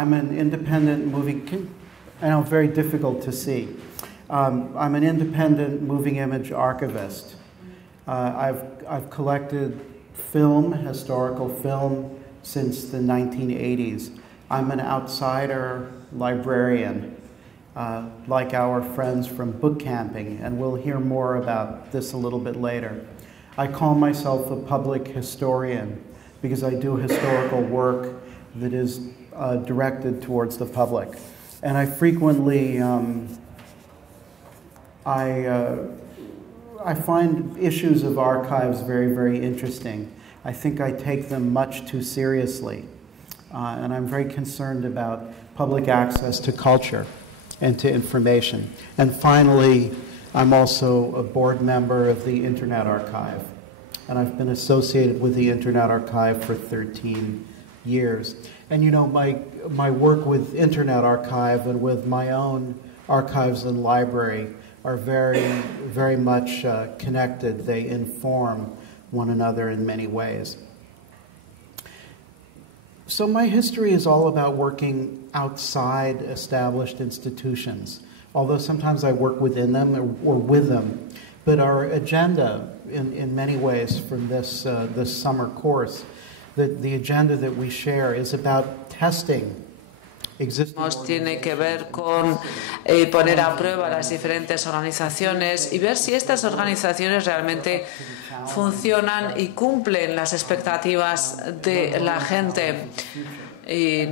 I'm an independent movie, I know, very difficult to see. I'm an independent moving image archivist. I've collected film, historical film, since the 1980s. I'm an outsider librarian, like our friends from book camping, and we'll hear more about this a little bit later. I call myself a public historian because I do historical work that is directed towards the public. And I frequently, I find issues of archives very, very interesting. I think I take them much too seriously. And I'm very concerned about public access to culture and to information. And finally, I'm also a board member of the Internet Archive. And I've been associated with the Internet Archive for 13 years. And you know, my work with Internet Archive and with my own archives and library are very, very much connected. They inform one another in many ways. So my history is all about working outside established institutions, although sometimes I work within them or with them. But our agenda, in many ways, from this summer course, the agenda that we share is about testing. Tiene que ver con poner a prueba las diferentes organizaciones y ver si estas organizaciones realmente funcionan y cumplen las expectativas de la gente. Y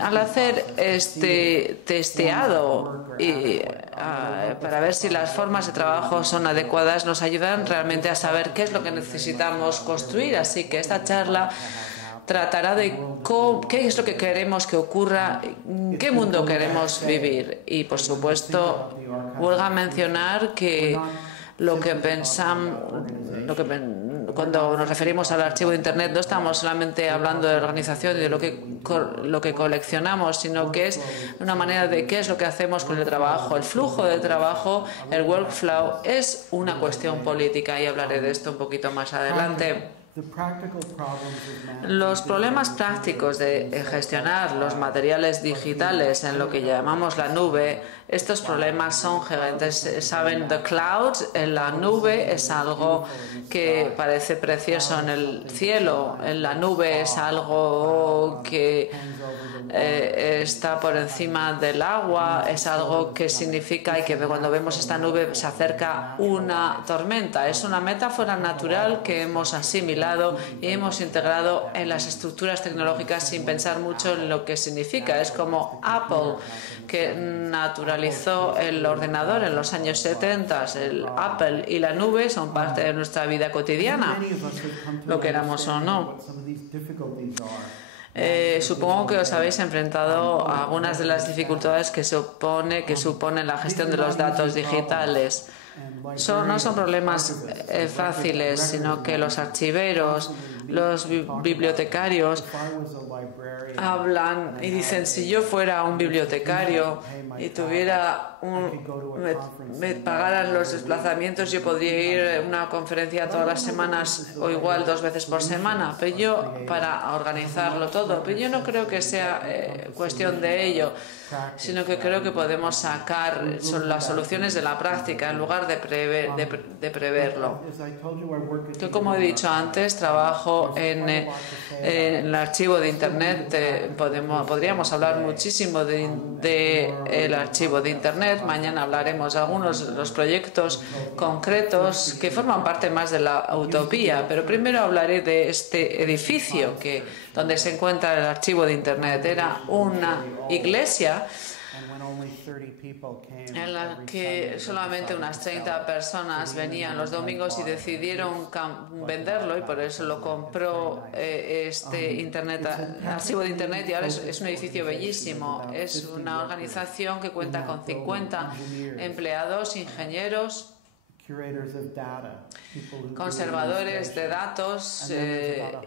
al hacer este testeado para ver si las formas de trabajo son adecuadas, nos ayudan realmente a saber qué es lo que necesitamos construir. Así que esta charla tratará de qué es lo que queremos que ocurra, qué mundo queremos vivir. Y, por supuesto, vuelvo a mencionar que lo que pensamos, cuando nos referimos al archivo de Internet, no estamos solamente hablando de organización y de lo que coleccionamos, sino que es una manera de qué es lo que hacemos con el trabajo. El flujo de trabajo, el workflow, es una cuestión política y hablaré de esto un poquito más adelante. Los problemas prácticos de gestionar los materiales digitales en lo que llamamos la nube, estos problemas son gigantes. Saben, the cloud, en la nube, es algo que parece precioso en el cielo. En la nube es algo que está por encima del agua, es algo que significa y que cuando vemos esta nube se acerca una tormenta. Es una metáfora natural que hemos asimilado y hemos integrado en las estructuras tecnológicas sin pensar mucho en lo que significa. Es como Apple, que naturalizó el ordenador en los años 70. El Apple y la nube son parte de nuestra vida cotidiana, lo queramos o no. Supongo que os habéis enfrentado a algunas de las dificultades que supone la gestión de los datos digitales. No son problemas fáciles, sino que los archiveros, los bibliotecarios hablan y dicen: si yo fuera un bibliotecario y me pagaran los desplazamientos, yo podría ir a una conferencia todas las semanas o igual 2 veces por semana, pero yo, para organizarlo todo. Pero yo no creo que sea cuestión de ello, sino que creo que podemos sacar las soluciones de la práctica en lugar de preverlo. Yo, como he dicho antes, trabajo en el archivo de Internet. Podríamos hablar muchísimo del archivo de Internet. Mañana hablaremos de algunos de los proyectos concretos que forman parte más de la utopía, pero primero hablaré de este edificio donde se encuentra el archivo de Internet. Era una iglesia en la que solamente unas 30 personas venían los domingos y decidieron venderlo, y por eso lo compró este archivo de Internet, y ahora es un edificio bellísimo. Es una organización que cuenta con 50 empleados, ingenieros, conservadores de datos,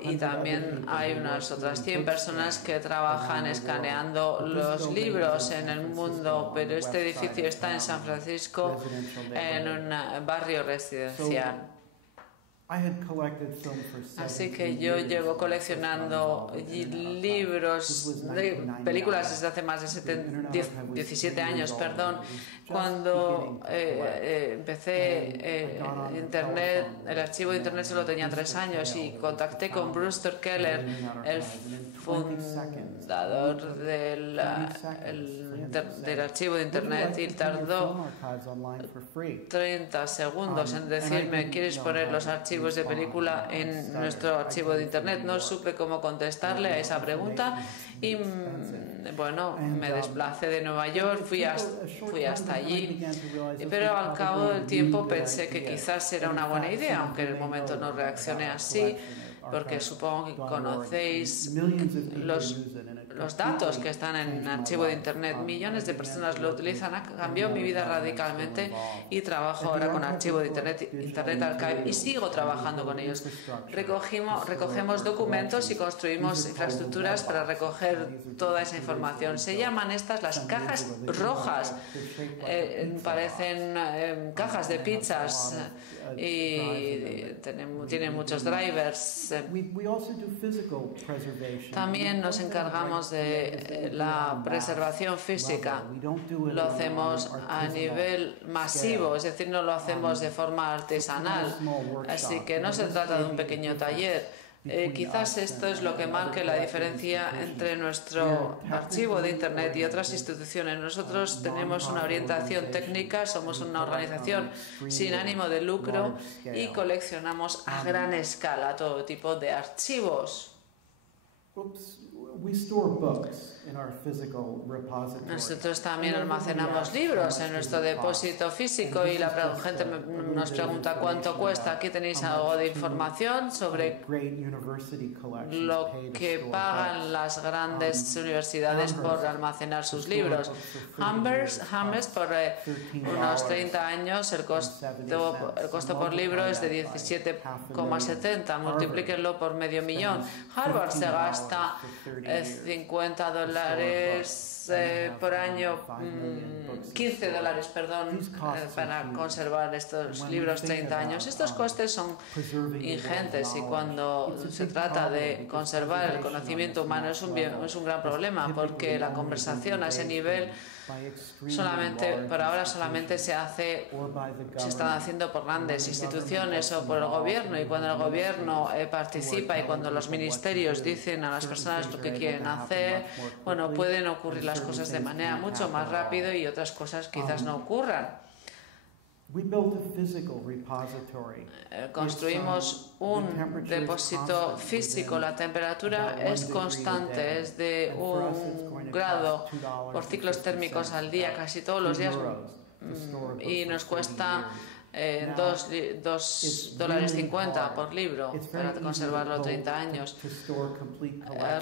y también hay unas otras 100 personas que trabajan escaneando los libros en el mundo. Pero este edificio está en San Francisco, en un barrio residencial. Así que yo llevo coleccionando libros de películas desde hace más de 17 años, perdón. Cuando empecé Internet, el archivo de Internet solo tenía 3 años y contacté con Brewster Keller, el fundador del archivo de Internet, y tardó 30 segundos en decirme: ¿quieres poner los archivos de película en nuestro archivo de Internet? No supe cómo contestarle a esa pregunta y bueno, me desplacé de Nueva York, fui hasta allí, pero al cabo del tiempo pensé que quizás era una buena idea, aunque en el momento no reaccioné así, porque supongo que conocéis los datos que están en el archivo de Internet. Millones de personas lo utilizan. Cambió mi vida radicalmente y trabajo ahora con archivo de Internet Archive y sigo trabajando con ellos. Recogemos documentos y construimos infraestructuras para recoger toda esa información. Se llaman estas las cajas rojas. Parecen cajas de pizzas y tienen muchos drivers. También nos encargamos de la preservación física. Lo hacemos a nivel masivo, es decir, no lo hacemos de forma artesanal. Así que no se trata de un pequeño taller. Quizás esto es lo que marque la diferencia entre nuestro archivo de Internet y otras instituciones. Nosotros tenemos una orientación técnica, somos una organización sin ánimo de lucro y coleccionamos a gran escala todo tipo de archivos. Nosotros también almacenamos libros en nuestro depósito físico y la gente nos pregunta cuánto cuesta. Aquí tenéis algo de información sobre lo que pagan las grandes universidades por almacenar sus libros. Hammers por unos 30 años el costo por libro es de 17,70. Multiplíquenlo por $500,000. Harvard se gasta $50 por año, $15, perdón, para conservar estos libros 30 años. Estos costes son ingentes y cuando se trata de conservar el conocimiento humano es un gran problema, porque la conversación a ese nivel por ahora solamente se están haciendo por grandes instituciones o por el gobierno, y cuando el gobierno participa y cuando los ministerios dicen a las personas lo que quieren hacer, bueno, pueden ocurrir las cosas de manera mucho más rápido y otras cosas quizás no ocurran. Construimos un depósito físico. La temperatura es constante, es de 1 grado por ciclos térmicos al día, casi todos los días, y nos cuesta $2.50 por libro para conservarlo 30 años.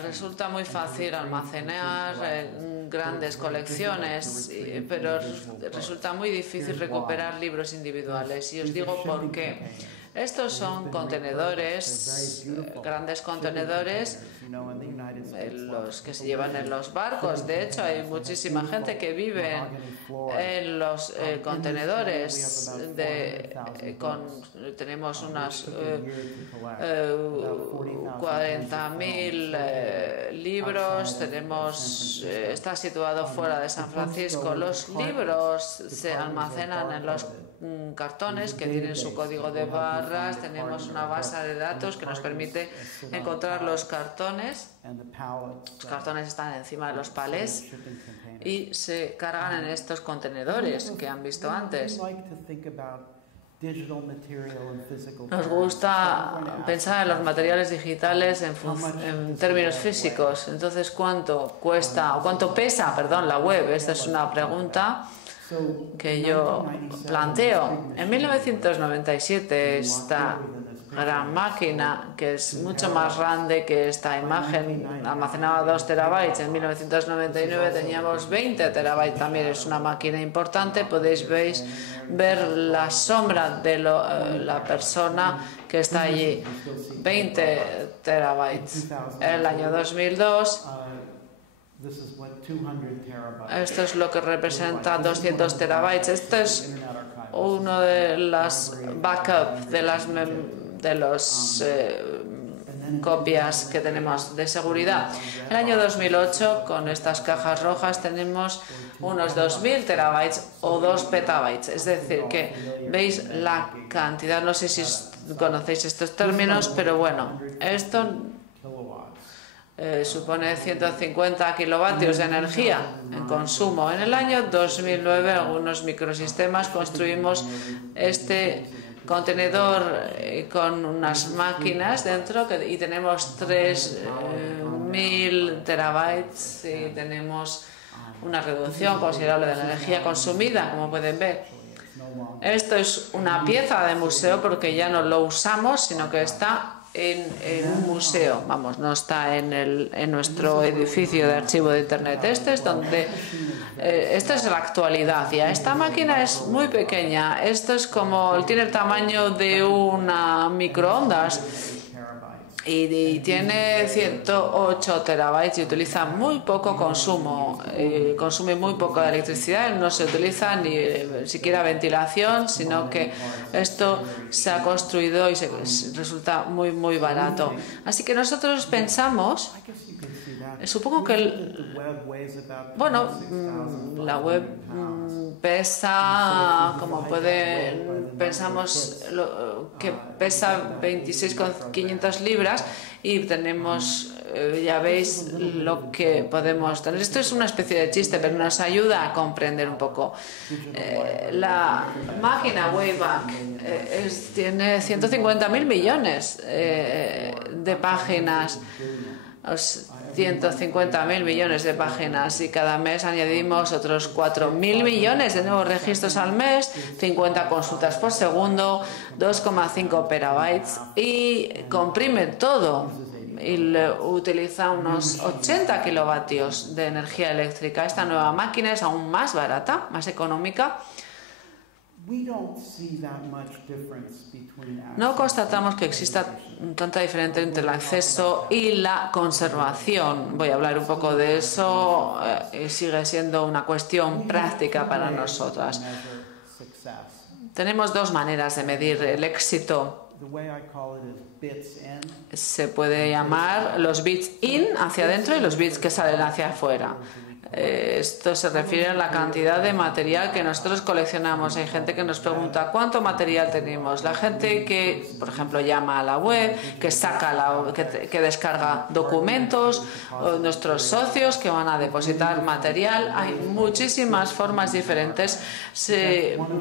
Resulta muy fácil almacenar grandes colecciones, pero resulta muy difícil recuperar libros individuales, y os digo por qué. Estos son contenedores, grandes contenedores, los que se llevan en los barcos. De hecho, hay muchísima gente que vive en los contenedores. Tenemos unas 40.000 libros. Está situado fuera de San Francisco. Los libros se almacenan en los cartones que tienen su código de barras. Tenemos una base de datos que nos permite encontrar los cartones. Los cartones están encima de los palés y se cargan en estos contenedores que han visto antes. Nos gusta pensar en los materiales digitales en términos físicos. Entonces, ¿cuánto cuesta o cuánto pesa, la web? Esta es una pregunta que yo planteo. En 1997, esta gran máquina, que es mucho más grande que esta imagen, almacenaba 2 terabytes. En 1999 teníamos 20 terabytes. También es una máquina importante. Podéis ver la sombra de la persona que está allí. 20 terabytes. En el año 2002, esto es lo que representa 200 terabytes. Esto es uno de las backups de de las copias que tenemos de seguridad. En el año 2008, con estas cajas rojas, tenemos unos 2000 terabytes o 2 petabytes. Es decir, que veis la cantidad, no sé si conocéis estos términos, pero bueno, esto supone 150 kilovatios de energía en consumo. En el año 2009, algunos microsistemas construimos este contenedor con unas máquinas dentro y tenemos 3000 terabytes y tenemos una reducción considerable de la energía consumida, como pueden ver. Esto es una pieza de museo porque ya no lo usamos, sino que está en un museo, vamos, no está en nuestro edificio de archivo de Internet. Esta es la actualidad ya. Esta máquina es muy pequeña. Esto es tiene el tamaño de una microondas y tiene 108 terabytes y utiliza muy poco consumo, consume muy poca electricidad, no se utiliza ni siquiera ventilación, sino que esto se ha construido y resulta muy barato. Así que nosotros pensamos, supongo que la web pesa, pensamos que pesa 26,500 libras y tenemos, ya veis lo que podemos tener. Esto es una especie de chiste, pero nos ayuda a comprender un poco. La máquina Wayback tiene 150.000 millones de páginas. 150.000 millones de páginas y cada mes añadimos otros 4.000 millones de nuevos registros al mes, 50 consultas por segundo, 2,5 petabytes y comprime todo y utiliza unos 80 kilovatios de energía eléctrica. Esta nueva máquina es aún más barata, más económica. No constatamos que exista tanta diferencia entre el acceso y la conservación. Voy a hablar un poco de eso. Sigue siendo una cuestión práctica para nosotras. Tenemos dos maneras de medir el éxito. Se puede llamar los bits in, hacia adentro, y los bits que salen hacia afuera. Esto se refiere a la cantidad de material que nosotros coleccionamos. Hay gente que nos pregunta ¿cuánto material tenemos? La gente que, por ejemplo, llama a la web, que descarga documentos, o nuestros socios que van a depositar material. Hay muchísimas formas diferentes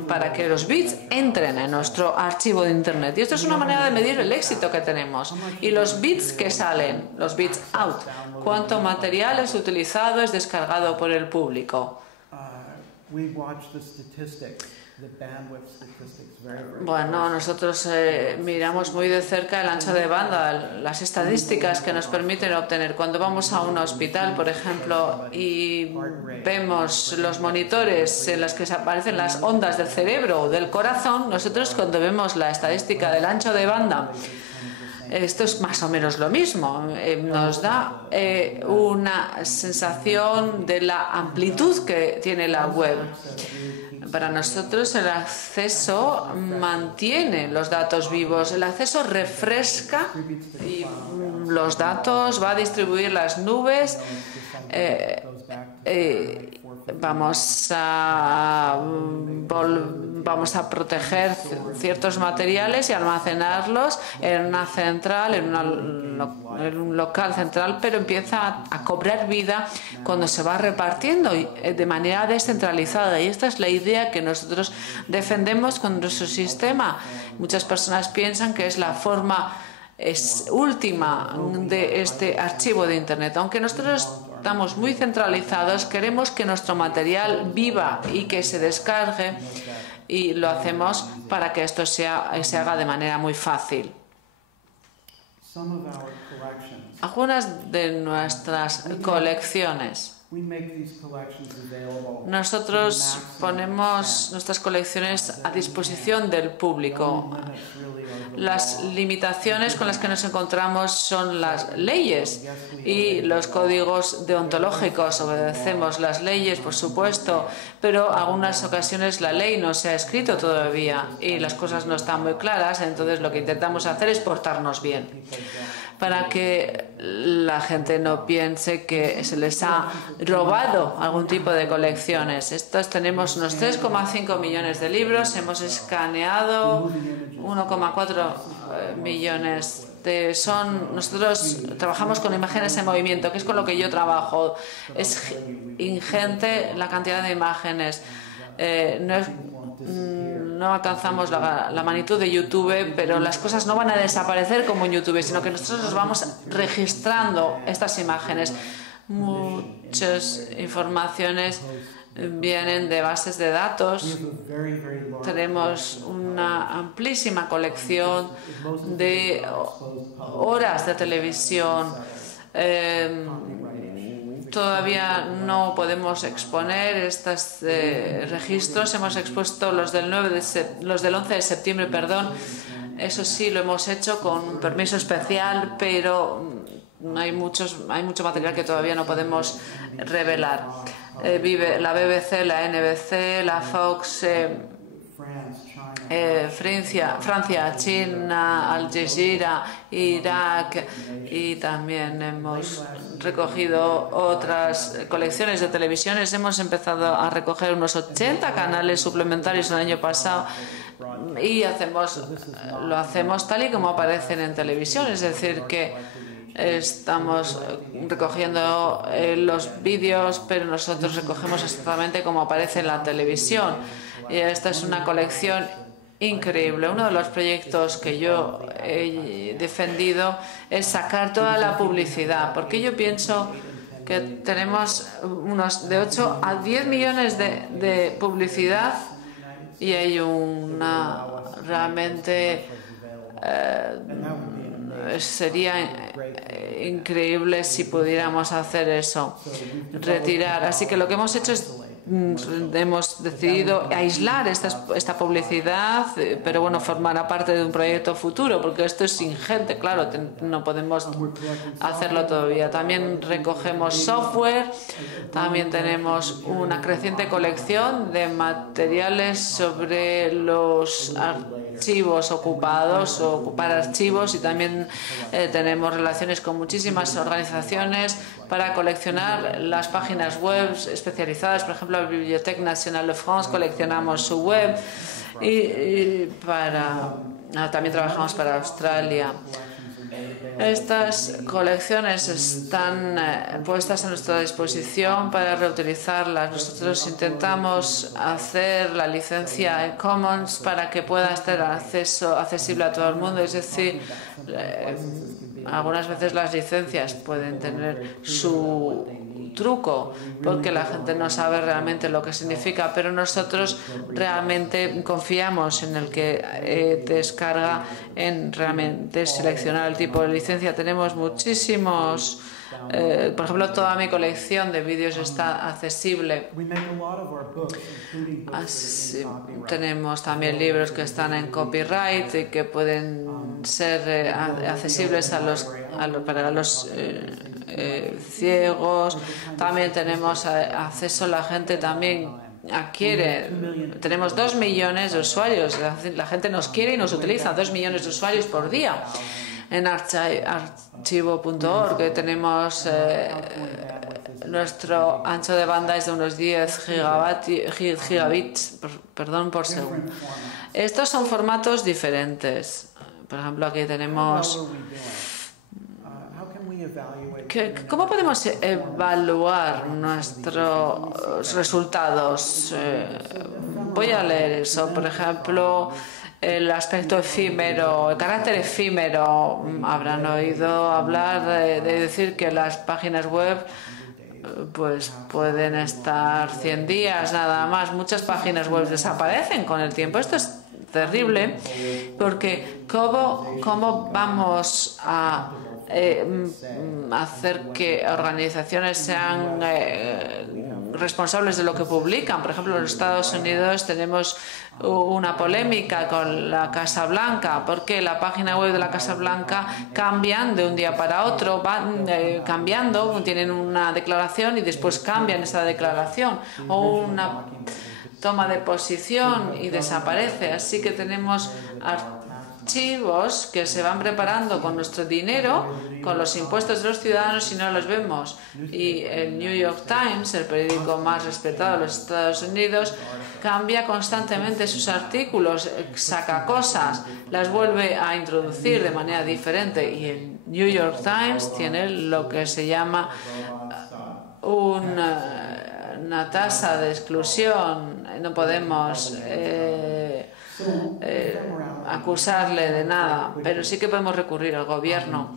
para que los bits entren en nuestro archivo de Internet. Y esto es una manera de medir el éxito que tenemos. Y los bits que salen, los bits out, ¿cuánto material es utilizado, es descargado por el público? Bueno, nosotros miramos muy de cerca el ancho de banda, las estadísticas que nos permiten obtener. Cuando vamos a un hospital, por ejemplo, y vemos los monitores en los que aparecen las ondas del cerebro o del corazón, nosotros cuando vemos la estadística del ancho de banda, esto es más o menos lo mismo, nos da una sensación de la amplitud que tiene la web. Para nosotros el acceso mantiene los datos vivos, el acceso refresca y los datos, va a distribuir las nubes. Vamos a proteger ciertos materiales y almacenarlos en una central, en un local central, pero empieza a cobrar vida cuando se va repartiendo de manera descentralizada. Y esta es la idea que nosotros defendemos con nuestro sistema. Muchas personas piensan que es la forma última de este archivo de Internet. Aunque nosotros estamos muy centralizados, queremos que nuestro material viva y que se descargue, y lo hacemos para que esto se haga de manera muy fácil. Algunas de nuestras colecciones. Nosotros ponemos nuestras colecciones a disposición del público. Las limitaciones con las que nos encontramos son las leyes y los códigos deontológicos. Obedecemos las leyes, por supuesto, pero en algunas ocasiones la ley no se ha escrito todavía y las cosas no están muy claras. Entonces lo que intentamos hacer es portarnos bien, para que la gente no piense que se les ha robado algún tipo de colecciones. Tenemos unos 3,5 millones de libros, hemos escaneado 1,4 millones. Nosotros trabajamos con imágenes en movimiento, que es con lo que yo trabajo. Es ingente la cantidad de imágenes. No alcanzamos la magnitud de YouTube, pero las cosas no van a desaparecer como en YouTube, sino que nosotros nos vamos registrando estas imágenes. Muchas informaciones vienen de bases de datos. Tenemos una amplísima colección de horas de televisión. Todavía no podemos exponer estos registros. Hemos expuesto los del 11 de septiembre, perdón. Eso sí, lo hemos hecho con un permiso especial, pero hay mucho material que todavía no podemos revelar. La BBC, la NBC, la Fox, Francia, China, Al Jazeera, Irak, y también hemos recogido otras colecciones de televisiones. Hemos empezado a recoger unos 80 canales suplementarios el año pasado y lo hacemos tal y como aparecen en televisión, es decir, que estamos recogiendo los vídeos, pero nosotros recogemos exactamente como aparece en la televisión. Y esta es una colección increíble. Uno de los proyectos que yo he defendido es sacar toda la publicidad, porque yo pienso que tenemos unos de 8 a 10 millones de publicidad y hay realmente sería increíble si pudiéramos hacer eso, retirar. Así que lo que hemos hecho es hemos decidido aislar esta publicidad, pero bueno, formará parte de un proyecto futuro, porque esto es ingente, claro, no podemos hacerlo todavía. También recogemos software, también tenemos una creciente colección de materiales sobre los archivos ocupados o ocupar archivos, y también tenemos relaciones con muchísimas organizaciones para coleccionar las páginas web especializadas. Por ejemplo, la Bibliothèque Nationale de France coleccionamos su web y también trabajamos para Australia. Estas colecciones están puestas a nuestra disposición para reutilizarlas. Nosotros intentamos hacer la licencia Commons para que pueda estar accesible a todo el mundo, es decir, algunas veces las licencias pueden tener su truco porque la gente no sabe realmente lo que significa, pero nosotros realmente confiamos en el que descarga en realmente seleccionar el tipo de licencia. Tenemos muchísimos, por ejemplo, toda mi colección de vídeos está accesible. Tenemos también libros que están en copyright y que pueden ser accesibles para los ciegos. También tenemos acceso, la gente también adquiere. Tenemos 2 millones de usuarios. La gente nos quiere y nos utiliza. 2 millones de usuarios por día. En archivo.org tenemos nuestro ancho de banda es de unos 10 gigabits por segundo. Estos son formatos diferentes. Por ejemplo, aquí tenemos... ¿Cómo podemos evaluar nuestros resultados? Voy a leer eso. Por ejemplo, el aspecto efímero, el carácter efímero. Habrán oído hablar de decir que las páginas web pues pueden estar 100 días nada más. Muchas páginas web desaparecen con el tiempo. Esto es terrible porque ¿cómo vamos a hacer que organizaciones sean responsables de lo que publican. Por ejemplo, en los Estados Unidos tenemos una polémica con la Casa Blanca, porque la página web de la Casa Blanca cambian de un día para otro, van cambiando, tienen una declaración y después cambian esa declaración, o una toma de posición y desaparece. Así que tenemos archivos que se van preparando con nuestro dinero, con los impuestos de los ciudadanos, y no los vemos. Y el New York Times, el periódico más respetado de los Estados Unidos, cambia constantemente sus artículos, saca cosas, las vuelve a introducir de manera diferente, y el New York Times tiene lo que se llama una tasa de exclusión. No podemos acusarle de nada, pero sí que podemos recurrir al gobierno.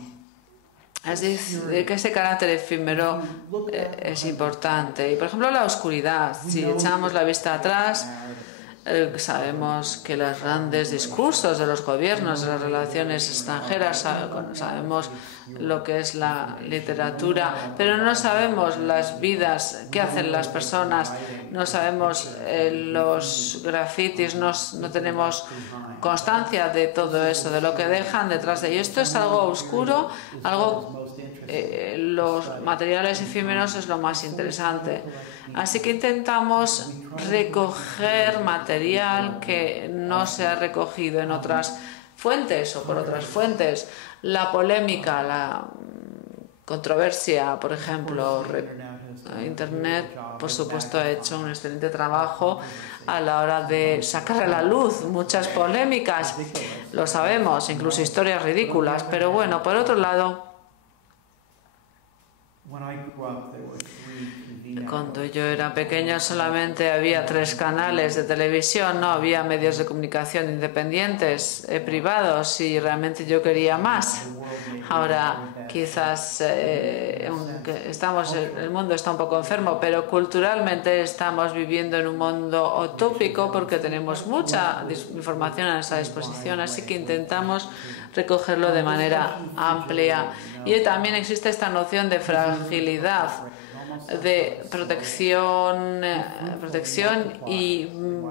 Es decir, que ese carácter efímero es importante. Y, por ejemplo, la oscuridad. Si echamos la vista atrás, sabemos que los grandes discursos de los gobiernos, de las relaciones extranjeras, sabemos lo que es la literatura, pero no sabemos las vidas, qué hacen las personas, no sabemos los grafitis, no tenemos constancia de todo eso, de lo que dejan detrás de ello. Esto es algo oscuro, los materiales efímeros es lo más interesante. Así que intentamos recoger material que no se ha recogido en otras fuentes o por otras fuentes. La polémica, la controversia, por ejemplo, Internet, por supuesto, ha hecho un excelente trabajo a la hora de sacar a la luz muchas polémicas, lo sabemos, incluso historias ridículas, pero bueno, por otro lado, cuando yo era pequeño solamente había 3 canales de televisión, no había medios de comunicación independientes, privados, y realmente yo quería más. Ahora quizás el mundo está un poco enfermo, pero culturalmente estamos viviendo en un mundo utópico porque tenemos mucha información a nuestra disposición, así que intentamos recogerlo de manera amplia. Y también existe esta noción de fragilidad, de protección y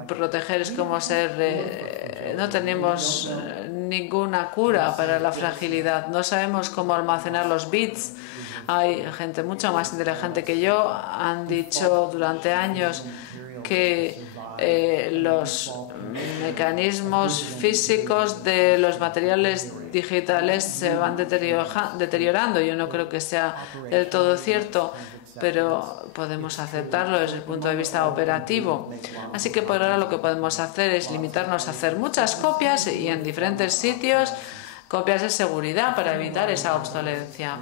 proteger es como ser, no tenemos ninguna cura para la fragilidad, no sabemos cómo almacenar los bits. Hay gente mucho más inteligente que yo, han dicho durante años que los mecanismos físicos de los materiales digitales se van deteriorando. Yo no creo que sea del todo cierto, pero podemos aceptarlo desde el punto de vista operativo. Así que por ahora lo que podemos hacer es limitarnos a hacer muchas copias y en diferentes sitios, copias de seguridad para evitar esa obsolencia.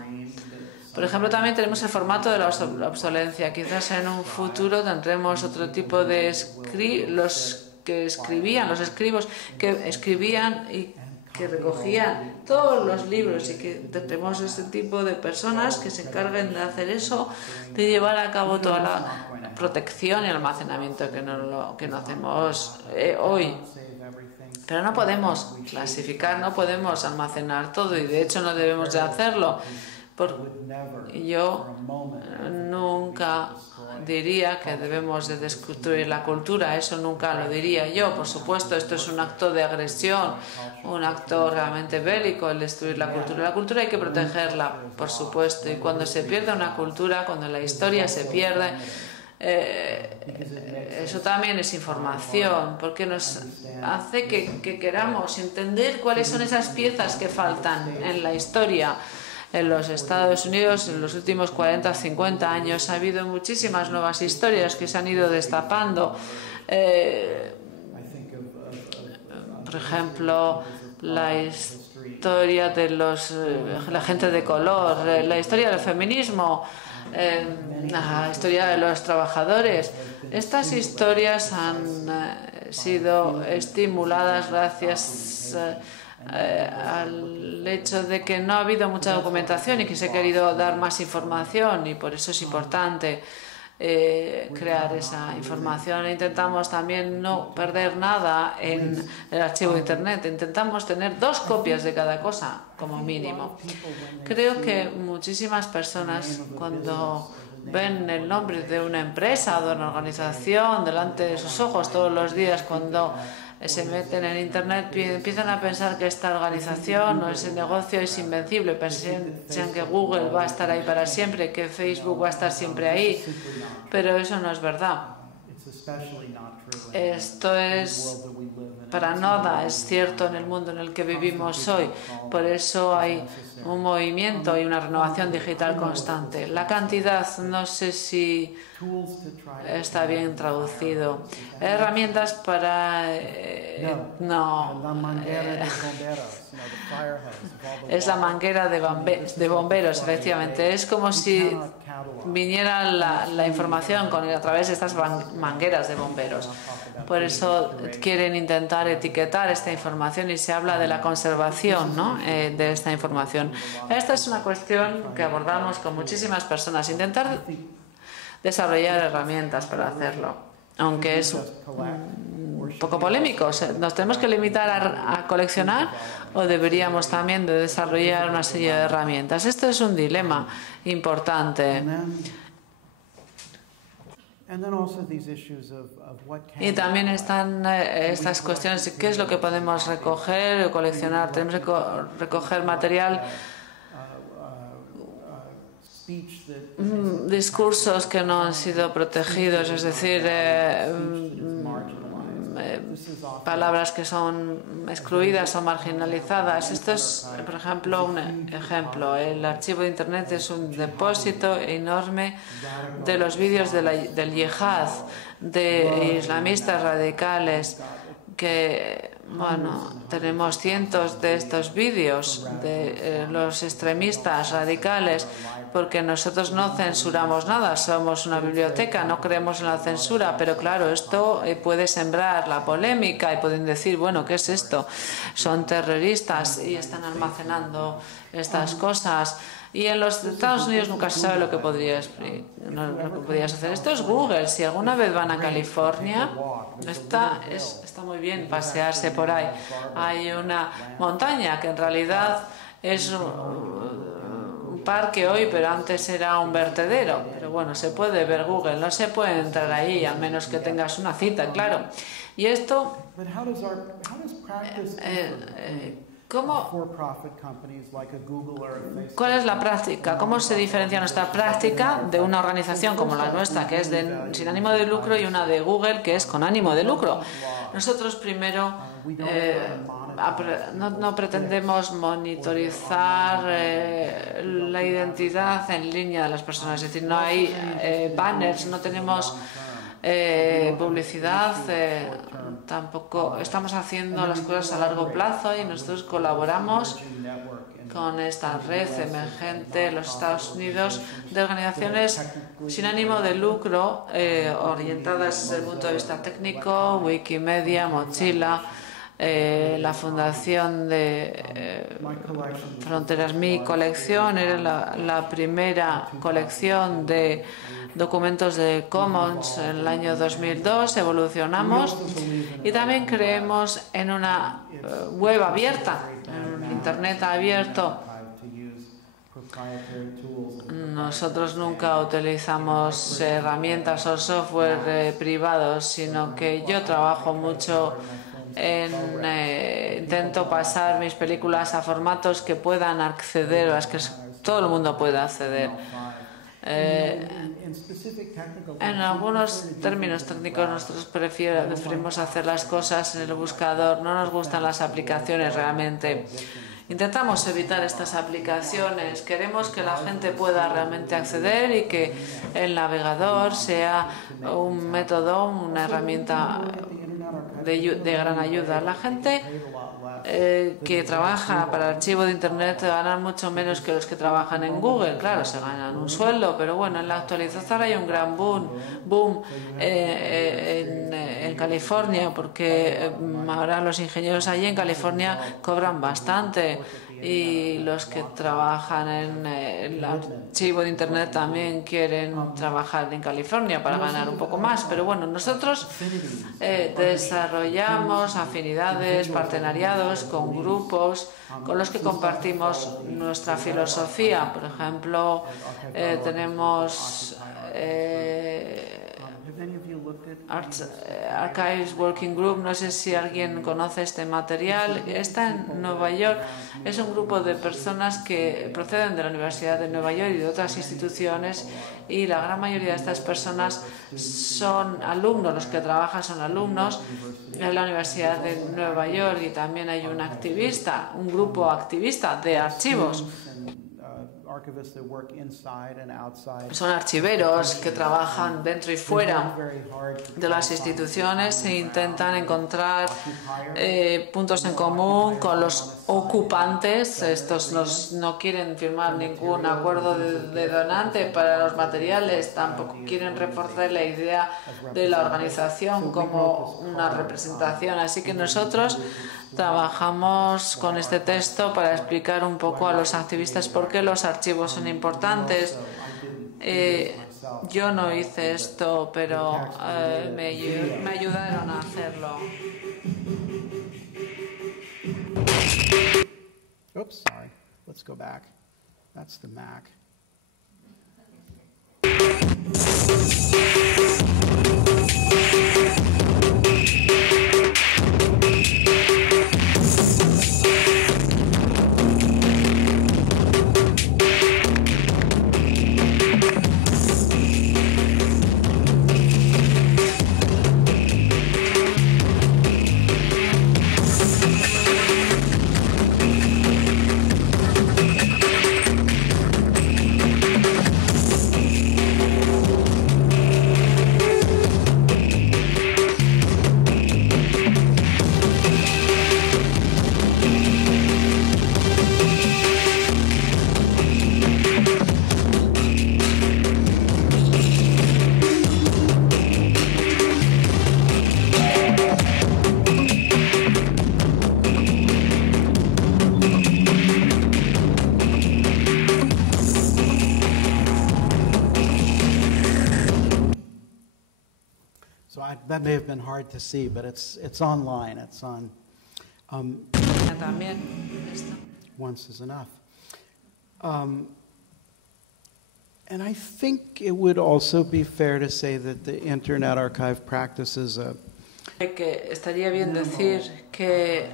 Por ejemplo, también tenemos el formato de la obsolencia. Quizás en un futuro tendremos otro tipo de los escribos que escribían y que recogían todos los libros, y que tendremos este tipo de personas que se encarguen de hacer eso, de llevar a cabo toda la protección y almacenamiento que no hacemos hoy. Pero no podemos clasificar, no podemos almacenar todo, y de hecho no debemos de hacerlo. Yo nunca diría que debemos de destruir la cultura, eso nunca lo diría yo. Por supuesto, esto es un acto de agresión, un acto realmente bélico, el destruir la cultura. La cultura hay que protegerla, por supuesto, y cuando se pierde una cultura, cuando la historia se pierde, eso también es información, porque nos hace que queramos entender cuáles son esas piezas que faltan en la historia. En los Estados Unidos, en los últimos 40 o 50 años, ha habido muchísimas nuevas historias que se han ido destapando. Por ejemplo, la historia de la gente de color, la historia del feminismo, la historia de los trabajadores. Estas historias han sido estimuladas gracias al hecho de que no ha habido mucha documentación y que se ha querido dar más información, y por eso es importante crear esa información. Intentamos también no perder nada en el archivo de Internet. Intentamos tener 2 copias de cada cosa como mínimo. Creo que muchísimas personas, cuando ven el nombre de una empresa o de una organización delante de sus ojos todos los días cuando se meten en Internet, empiezan a pensar que esta organización o ese negocio es invencible, piensan que Google va a estar ahí para siempre, que Facebook va a estar siempre ahí, pero eso no es verdad. Esto es para nada es cierto en el mundo en el que vivimos hoy. Por eso hay un movimiento y una renovación digital constante. La cantidad, no sé si está bien traducido. Herramientas para... es la manguera de bomberos, efectivamente. Es como si viniera la información a través de estas mangueras de bomberos. Por eso quieren intentar etiquetar esta información y se habla de la conservación, ¿no?, de esta información. Esta es una cuestión que abordamos con muchísimas personas. Intentar desarrollar herramientas para hacerlo, aunque es un poco polémico. ¿Nos tenemos que limitar a coleccionar o deberíamos también de desarrollar una serie de herramientas? Esto es un dilema importante. Y también están estas cuestiones de qué es lo que podemos recoger o coleccionar. Tenemos que recoger material, discursos que no han sido protegidos, es decir, palabras que son excluidas o marginalizadas. Esto es, por ejemplo, un ejemplo. El archivo de Internet es un depósito enorme de los vídeos del yihad, de islamistas radicales, que, bueno, tenemos cientos de estos vídeos de los extremistas radicales, porque nosotros no censuramos nada, somos una biblioteca, no creemos en la censura, pero claro, esto puede sembrar la polémica y pueden decir, bueno, ¿qué es esto? Son terroristas y están almacenando estas cosas. Y en los Estados Unidos nunca se sabe lo que podrías hacer. Esto es Google. Si alguna vez van a California, está muy bien pasearse por ahí. Hay una montaña que en realidad es un parque hoy, pero antes era un vertedero. Pero bueno, se puede ver Google, no se puede entrar ahí, a menos que tengas una cita, claro. Y esto... ¿Cuál es la práctica? ¿Cómo se diferencia nuestra práctica de una organización como la nuestra, que es sin ánimo de lucro, y una de Google, que es con ánimo de lucro? Nosotros primero no pretendemos monitorizar la identidad en línea de las personas, es decir, no hay banners, no tenemos publicidad, tampoco estamos haciendo las cosas a largo plazo y nosotros colaboramos con esta red emergente en los Estados Unidos de organizaciones sin ánimo de lucro orientadas desde el punto de vista técnico, Wikimedia, Mozilla, la fundación de Fronteras. Mi colección era la primera colección de documentos de Commons en el año 2002, evolucionamos y también creemos en una web abierta, en un Internet abierto. Nosotros nunca utilizamos herramientas o software privados, sino que yo trabajo mucho intento pasar mis películas a formatos que puedan acceder, a las que todo el mundo pueda acceder. En algunos términos técnicos nosotros preferimos hacer las cosas en el buscador, no nos gustan las aplicaciones realmente. Intentamos evitar estas aplicaciones, queremos que la gente pueda realmente acceder y que el navegador sea un método, una herramienta de gran ayuda. La gente que trabaja para el archivo de Internet ganan mucho menos que los que trabajan en Google. Claro, se ganan un sueldo, pero bueno, en la actualización hay un gran boom en California, porque ahora los ingenieros allí en California cobran bastante y los que trabajan en el archivo de Internet también quieren trabajar en California para ganar un poco más. Pero bueno, nosotros desarrollamos afinidades, partenariados con grupos con los que compartimos nuestra filosofía. Por ejemplo, tenemos Archives Working Group, no sé si alguien conoce este material, está en Nueva York. Es un grupo de personas que proceden de la Universidad de Nueva York y de otras instituciones, y la gran mayoría de estas personas son alumnos, los que trabajan son alumnos en la Universidad de Nueva York, y también hay un activista, un grupo activista de archivos. Son archiveros que trabajan dentro y fuera de las instituciones e intentan encontrar puntos en común con los ocupantes. Estos no quieren firmar ningún acuerdo de donante para los materiales, tampoco quieren reforzar la idea de la organización como una representación. Así que nosotros trabajamos con este texto para explicar un poco a los activistas por qué los archivos son importantes. Yo no hice esto, pero me ayudaron a hacerlo. Oops, sorry. Let's go back. That's the Mac. That may have been hard to see, but it's online. It's on. Once is enough. And I think it would also be fair to say that the Internet Archive practices a. Que estaría bien decir que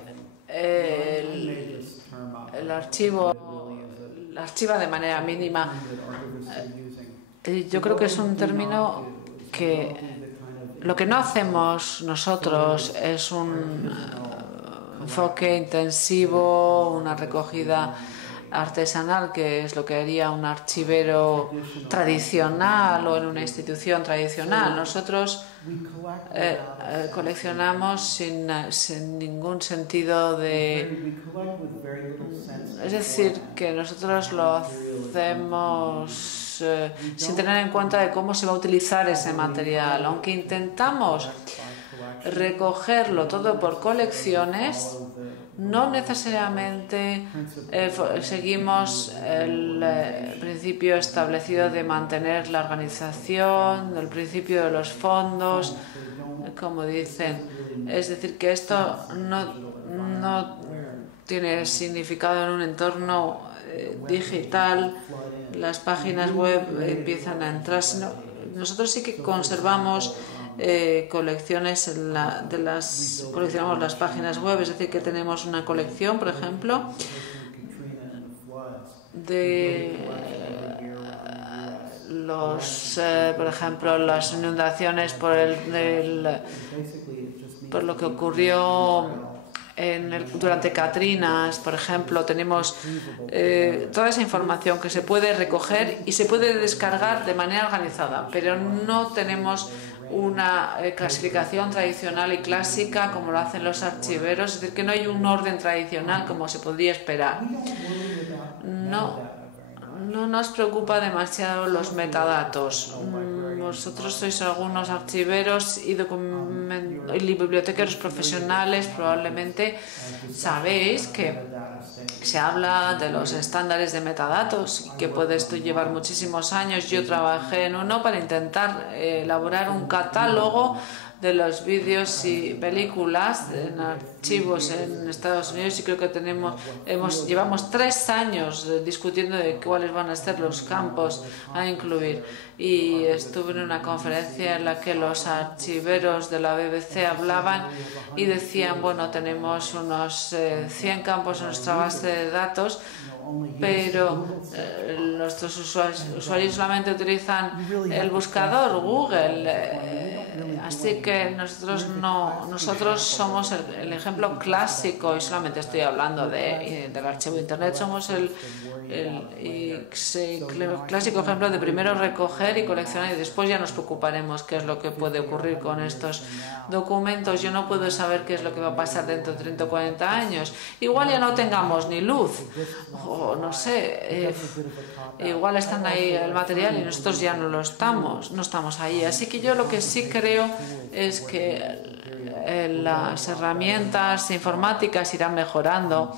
el archiva de manera mínima. Yo creo que es un término que lo que no hacemos nosotros es un enfoque intensivo, una recogida artesanal, que es lo que haría un archivero tradicional o en una institución tradicional. Nosotros coleccionamos sin ningún sentido de... Es decir, que nosotros lo hacemos sin tener en cuenta de cómo se va a utilizar ese material. Aunque intentamos recogerlo todo por colecciones, no necesariamente seguimos el principio establecido de mantener la organización, el principio de los fondos, como dicen. Es decir, que esto no tiene significado en un entorno digital. Las páginas web empiezan a entrar. Nosotros sí que conservamos colecciones coleccionamos las páginas web, es decir, que tenemos una colección, por ejemplo, de por ejemplo, las inundaciones por lo que ocurrió durante Katrinas, por ejemplo. Tenemos toda esa información que se puede recoger y se puede descargar de manera organizada, pero no tenemos una clasificación tradicional y clásica como lo hacen los archiveros, es decir, que no hay un orden tradicional como se podría esperar. No nos preocupa demasiado los metadatos. Vosotros sois algunos archiveros y bibliotecarios profesionales, probablemente sabéis que se habla de los estándares de metadatos, que puede esto llevar muchísimos años. Yo trabajé en uno para intentar elaborar un catálogo de los vídeos y películas en archivos en Estados Unidos y creo que llevamos 3 años discutiendo de cuáles van a ser los campos a incluir. Y estuve en una conferencia en la que los archiveros de la BBC hablaban y decían, bueno, tenemos unos 100 campos en nuestra base de datos, pero nuestros usuarios solamente utilizan el buscador Google, así que nosotros somos el ejemplo clásico, y solamente estoy hablando del archivo de Internet, somos el clásico ejemplo de primero recoger y coleccionar y después ya nos preocuparemos qué es lo que puede ocurrir con estos documentos. Yo no puedo saber qué es lo que va a pasar dentro de 30 o 40 años. Igual ya no tengamos ni luz, o no sé, igual están ahí el material y nosotros ya no estamos ahí. Así que yo lo que sí creo es que las herramientas informáticas irán mejorando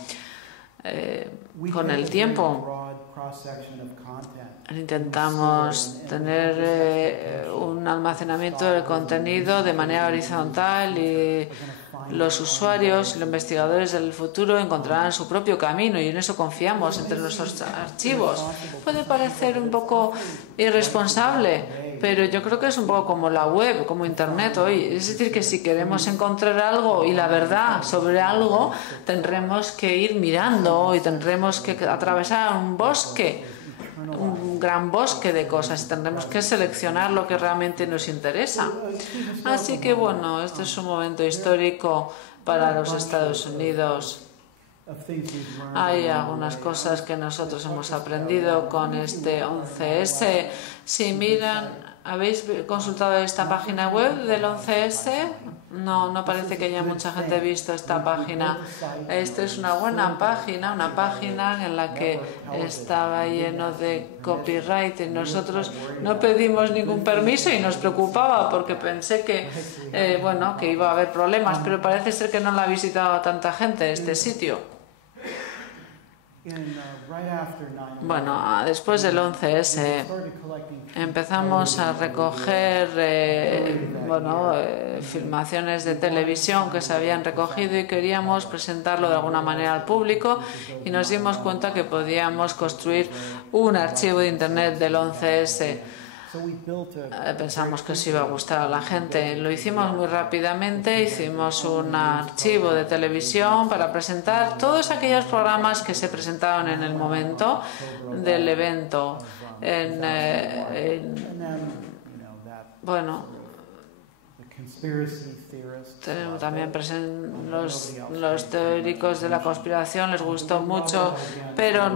con el tiempo. Intentamos tener un almacenamiento del contenido de manera horizontal y los usuarios y los investigadores del futuro encontrarán su propio camino y en eso confiamos entre nuestros archivos. Puede parecer un poco irresponsable, pero yo creo que es un poco como la web, como Internet hoy. Es decir, que si queremos encontrar algo y la verdad sobre algo, tendremos que ir mirando y tendremos que atravesar un bosque, un gran bosque de cosas, y tendremos que seleccionar lo que realmente nos interesa. Así que bueno, este es un momento histórico para los Estados Unidos. Hay algunas cosas que nosotros hemos aprendido con este 11S. Si miran, ¿habéis consultado esta página web del 11S? No parece que haya mucha gente visto esta página. Esta es una buena página, una página en la que estaba lleno de copyright y nosotros no pedimos ningún permiso y nos preocupaba porque pensé que iba a haber problemas, pero parece ser que no la ha visitado tanta gente este sitio. Bueno, después del 11S empezamos a recoger filmaciones de televisión que se habían recogido y queríamos presentarlo de alguna manera al público y nos dimos cuenta que podíamos construir un archivo de Internet del 11S. Pensamos que eso iba a gustar a la gente. Lo hicimos muy rápidamente, hicimos un archivo de televisión para presentar todos aquellos programas que se presentaron en el momento del evento. Tenemos también los teóricos de la conspiración, les gustó mucho, pero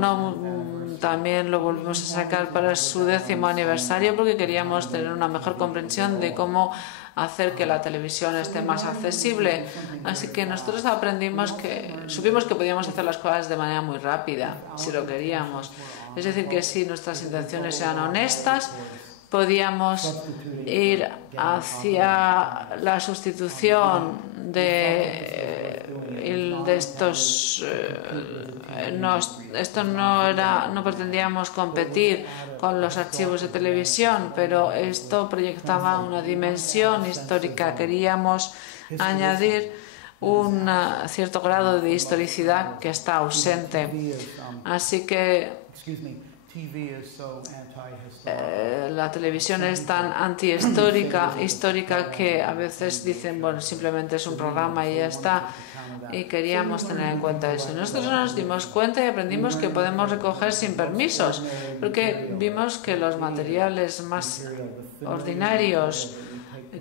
también lo volvimos a sacar para su 10º aniversario porque queríamos tener una mejor comprensión de cómo hacer que la televisión esté más accesible. Así que nosotros supimos que podíamos hacer las cosas de manera muy rápida, si lo queríamos. Es decir, que si nuestras intenciones eran honestas, podíamos ir hacia la sustitución de estos. No pretendíamos competir con los archivos de televisión, pero esto proyectaba una dimensión histórica. Queríamos añadir un cierto grado de historicidad que está ausente. Así que la televisión es tan antihistórica que a veces dicen, bueno, simplemente es un programa y ya está, y queríamos tener en cuenta eso. Nosotros nos dimos cuenta y aprendimos que podemos recoger sin permisos, porque vimos que los materiales más ordinarios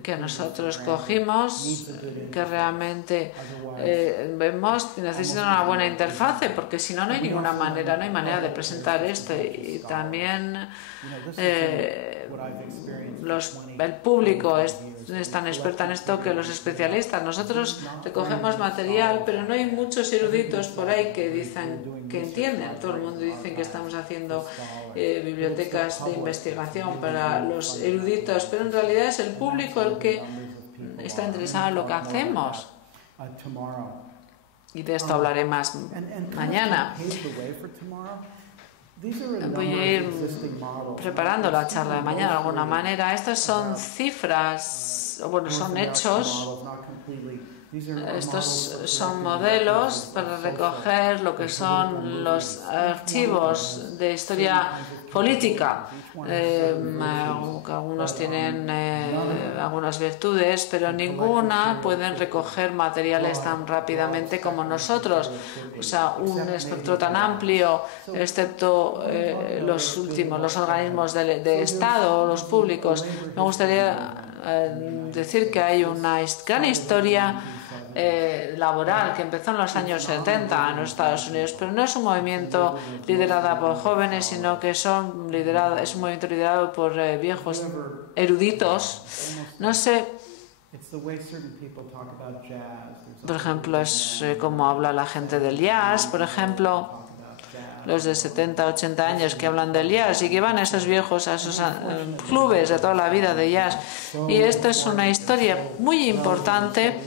que nosotros cogimos, que realmente vemos, necesitan una buena interfase, porque si no, no hay manera de presentar esto. Y también el público es tan experta en esto que los especialistas. Nosotros recogemos material, pero no hay muchos eruditos por ahí que dicen que entienden. Todo el mundo dice que estamos haciendo bibliotecas de investigación para los eruditos, pero en realidad es el público el que está interesado en lo que hacemos. Y de esto hablaré más mañana. Voy a ir preparando la charla de mañana de alguna manera. Estas son cifras bueno, son hechos. Estos son modelos para recoger lo que son los archivos de historia política. Algunos tienen algunas virtudes, pero ninguna pueden recoger materiales tan rápidamente como nosotros. O sea, un espectro tan amplio, excepto los últimos, los organismos de Estado, los públicos. Me gustaría decir que hay una gran historia laboral que empezó en los años 70 en los Estados Unidos, pero no es un movimiento liderado por jóvenes, sino que es un movimiento liderado por viejos eruditos. No sé, por ejemplo, es como habla la gente del jazz, por ejemplo, los de 70, 80 años que hablan del jazz y que van a esos viejos, a esos clubes de toda la vida de jazz. Y esto es una historia muy importante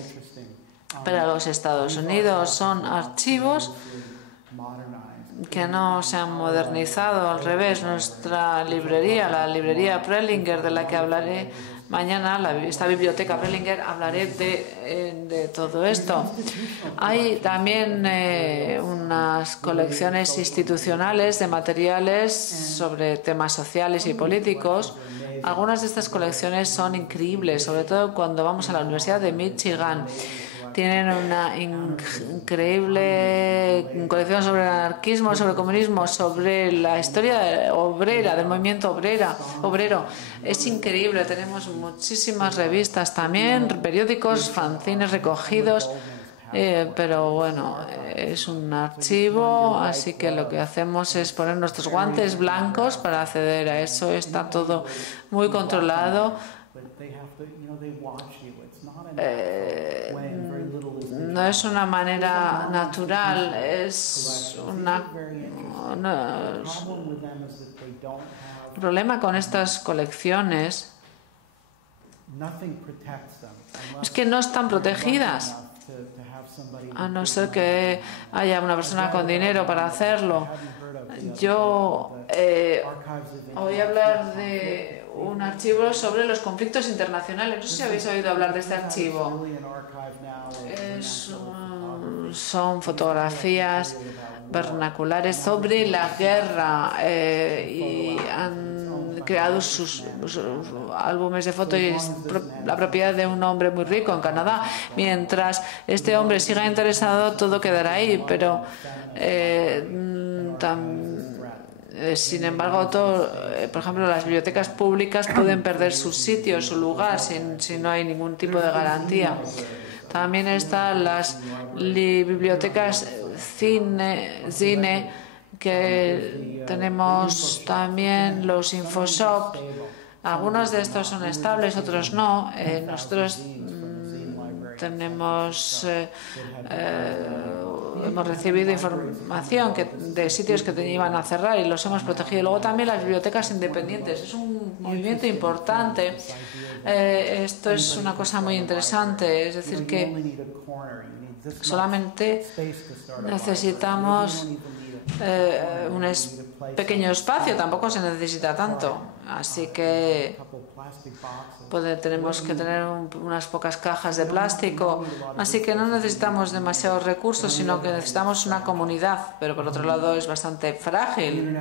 para los Estados Unidos. Son archivos que no se han modernizado, al revés. Nuestra librería, la librería Prelinger, de la que hablaré mañana, esta biblioteca Prelinger, hablaré de todo esto. Hay también unas colecciones institucionales de materiales sobre temas sociales y políticos. Algunas de estas colecciones son increíbles, sobre todo cuando vamos a la Universidad de Michigan. Tienen una increíble colección sobre el anarquismo, sobre el comunismo, sobre la historia obrera, del movimiento obrero. Es increíble, tenemos muchísimas revistas también, periódicos, fanzines recogidos, pero bueno, es un archivo, así que lo que hacemos es poner nuestros guantes blancos para acceder a eso. Está todo muy controlado. No es una manera natural, es una... El problema con estas colecciones es que no están protegidas, a no ser que haya una persona con dinero para hacerlo. Yo voy a hablar de un archivo sobre los conflictos internacionales. No sé si habéis oído hablar de este archivo. Son fotografías vernaculares sobre la guerra y han creado sus álbumes de fotos y es la propiedad de un hombre muy rico en Canadá. Mientras este hombre siga interesado, todo quedará ahí, pero sin embargo, por ejemplo, las bibliotecas públicas pueden perder su sitio, su lugar, si no hay ningún tipo de garantía. También están las bibliotecas cine, que tenemos también los infoshops. Algunos de estos son estables, otros no. Nosotros hemos recibido información de sitios que iban a cerrar y los hemos protegido. Luego también las bibliotecas independientes. Es un movimiento importante. Esto es una cosa muy interesante. Es decir, que solamente necesitamos un pequeño espacio, tampoco se necesita tanto. Así que tenemos que tener unas pocas cajas de plástico. Así que no necesitamos demasiados recursos, sino que necesitamos una comunidad. Pero por otro lado es bastante frágil.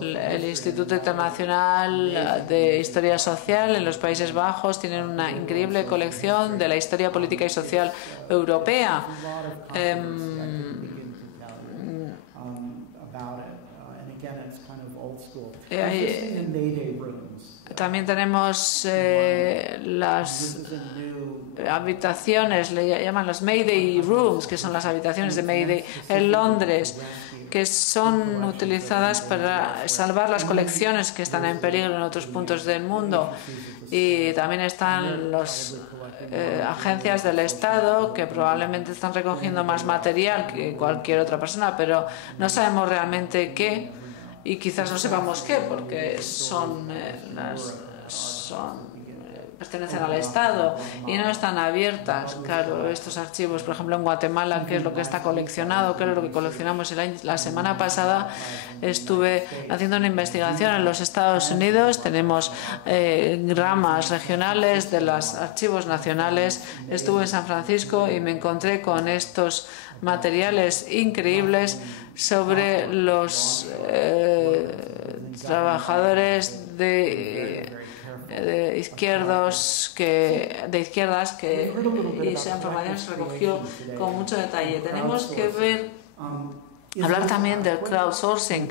El Instituto Internacional de Historia Social en los Países Bajos tiene una increíble colección de la historia política y social europea. También tenemos las habitaciones, le llaman los Mayday Rooms, que son las habitaciones de Mayday en Londres, que son utilizadas para salvar las colecciones que están en peligro en otros puntos del mundo. Y también están las agencias del Estado que probablemente están recogiendo más material que cualquier otra persona, pero no sabemos realmente qué. Y quizás no sepamos qué, porque son pertenecen al Estado y no están abiertas. Claro, estos archivos, por ejemplo, en Guatemala, ¿qué es lo que está coleccionado? ¿Qué es lo que coleccionamos? La semana pasada estuve haciendo una investigación en los Estados Unidos. Tenemos ramas regionales de los archivos nacionales. Estuve en San Francisco y me encontré con estos materiales increíbles sobre los trabajadores de izquierdas que y esa información se recogió con mucho detalle. Tenemos que hablar también del crowdsourcing.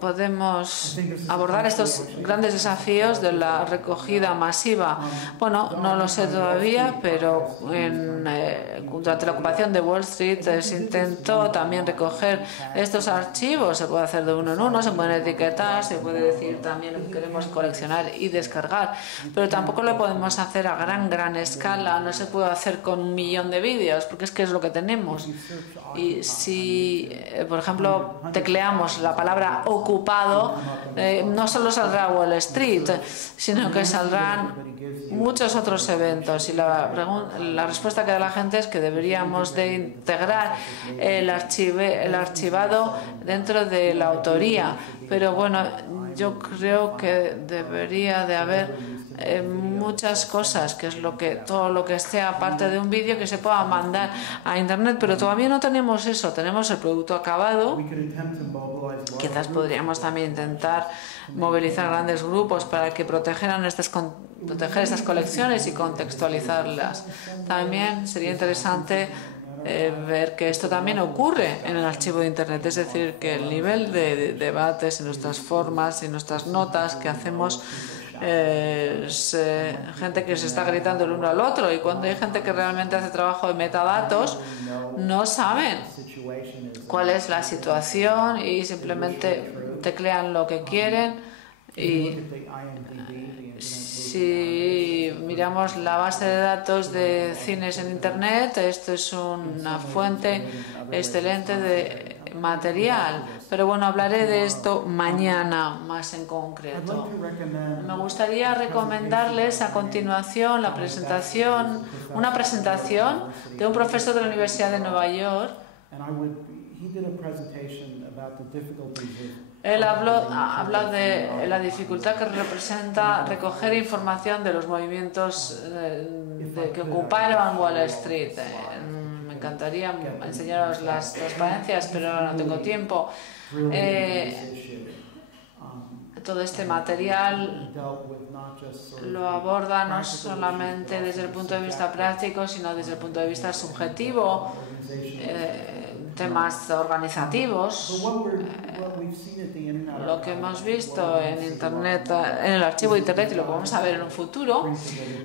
Podemos abordar estos grandes desafíos de la recogida masiva. Bueno, no lo sé todavía, pero durante la ocupación de Wall Street se intentó también recoger estos archivos. Se puede hacer de uno en uno, se pueden etiquetar, se puede decir también lo que queremos coleccionar y descargar, pero tampoco lo podemos hacer a gran escala. No se puede hacer con 1 millón de vídeos, porque es que es lo que tenemos. Y si, por ejemplo, tecleamos la palabra ocupado, no solo saldrá Wall Street, sino que saldrán muchos otros eventos. Y la respuesta que da la gente es que deberíamos de integrar el archivado dentro de la autoría. Pero bueno, yo creo que debería de haber muchas cosas, que es todo lo que sea parte de un vídeo que se pueda mandar a internet, pero todavía no tenemos eso. Tenemos el producto acabado. Quizás podríamos también intentar movilizar grandes grupos para que proteger estas colecciones y contextualizarlas. También sería interesante ver que esto también ocurre en el archivo de internet, es decir, que el nivel de debates en nuestras formas y nuestras notas que hacemos gente que se está gritando el uno al otro, y cuando hay gente que realmente hace trabajo de metadatos no saben cuál es la situación y simplemente teclean lo que quieren. Y si miramos la base de datos de cines en internet, esto es una fuente excelente de material, pero bueno, hablaré de esto mañana más en concreto. Me gustaría recomendarles a continuación una presentación de un profesor de la Universidad de Nueva York. Él habla de la dificultad que representa recoger información de los movimientos que ocuparon Wall Street. Me encantaría enseñaros las transparencias, pero ahora no tengo tiempo. Todo este material lo aborda no solamente desde el punto de vista práctico, sino desde el punto de vista subjetivo, temas organizativos. Lo que hemos visto en internet, en el archivo de internet, y lo que vamos a ver en un futuro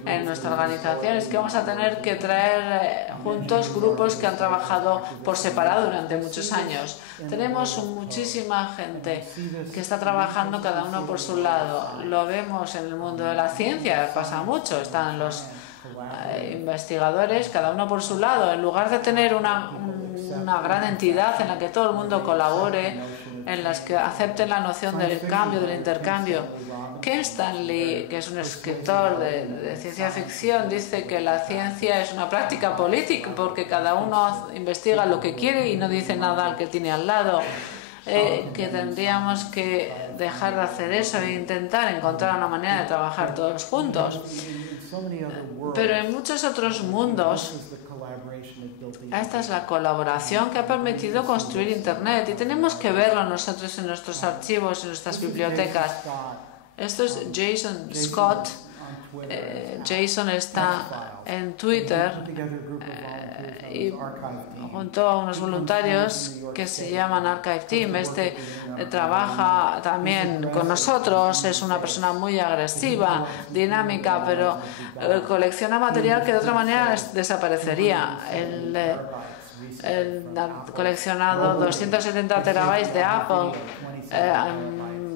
en nuestra organización, es que vamos a tener que traer juntos grupos que han trabajado por separado durante muchos años. Tenemos muchísima gente que está trabajando cada uno por su lado. Lo vemos en el mundo de la ciencia, pasa mucho. Están los investigadores, cada uno por su lado. En lugar de tener una gran entidad en la que todo el mundo colabore, en las que acepten la noción del cambio, del intercambio. Ken Stanley, que es un escritor de ciencia ficción, dice que la ciencia es una práctica política porque cada uno investiga lo que quiere y no dice nada al que tiene al lado. Que tendríamos que dejar de hacer eso e intentar encontrar una manera de trabajar todos juntos. Pero en muchos otros mundos, esta es la colaboración que ha permitido construir Internet, y tenemos que verlo nosotros en nuestros archivos, en nuestras bibliotecas. Esto es Jason Scott. Jason está en Twitter y junto a unos voluntarios que se llaman Archive Team. Trabaja también con nosotros, es una persona muy agresiva, dinámica, pero colecciona material que de otra manera desaparecería. Él ha coleccionado 270 terabytes de Apple,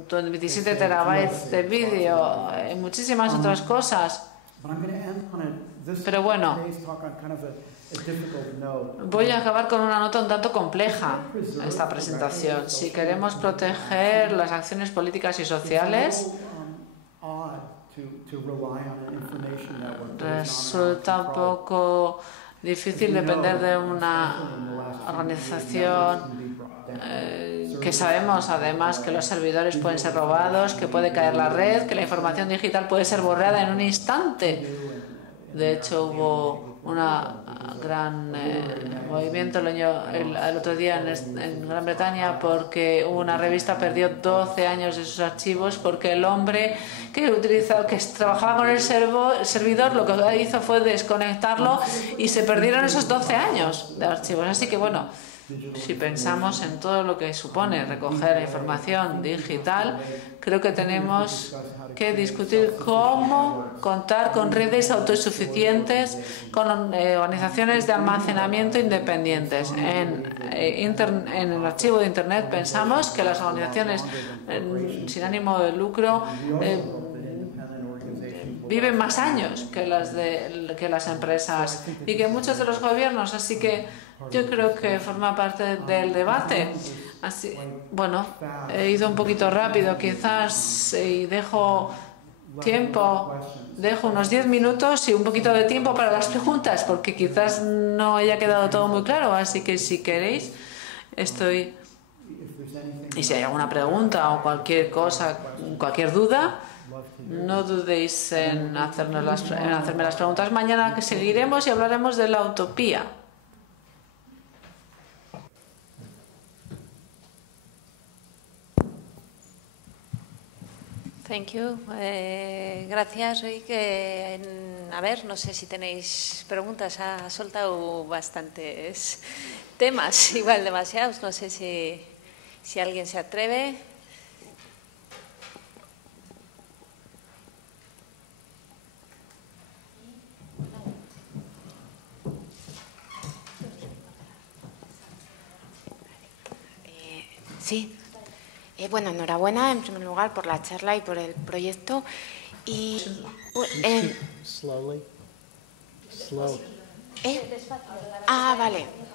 27 terabytes de vídeo y muchísimas otras cosas. Pero bueno, voy a acabar con una nota un tanto compleja esta presentación. Si queremos proteger las acciones políticas y sociales, Resulta un poco difícil depender de una organización que sabemos además que los servidores pueden ser robados, que puede caer la red, que la información digital puede ser borrada en un instante. De hecho, hubo un gran movimiento el otro día en Gran Bretaña porque una revista perdió 12 años de sus archivos porque el hombre que trabajaba con el servidor lo que hizo fue desconectarlo y se perdieron esos 12 años de archivos. Así que bueno, si pensamos en todo lo que supone recoger la información digital, creo que tenemos que discutir cómo contar con redes autosuficientes, con organizaciones de almacenamiento independientes. En el archivo de Internet pensamos que las organizaciones sin ánimo de lucro viven más años que las empresas y que muchos de los gobiernos, así que yo creo que forma parte del debate. Así, bueno, he ido un poquito rápido quizás y dejo unos 10 minutos y un poquito de tiempo para las preguntas porque quizás no haya quedado todo muy claro, así que si queréis y si hay alguna pregunta o cualquier cosa, cualquier duda, no dudéis en hacerme las preguntas. Mañana que seguiremos y hablaremos de la utopía. Thank you. Gracias, Rick. A ver, no sé si tenéis preguntas. Ha soltado bastantes temas, igual demasiados. No sé si alguien se atreve. Sí. Bueno, enhorabuena en primer lugar por la charla y por el proyecto. Y Slowly. Slow.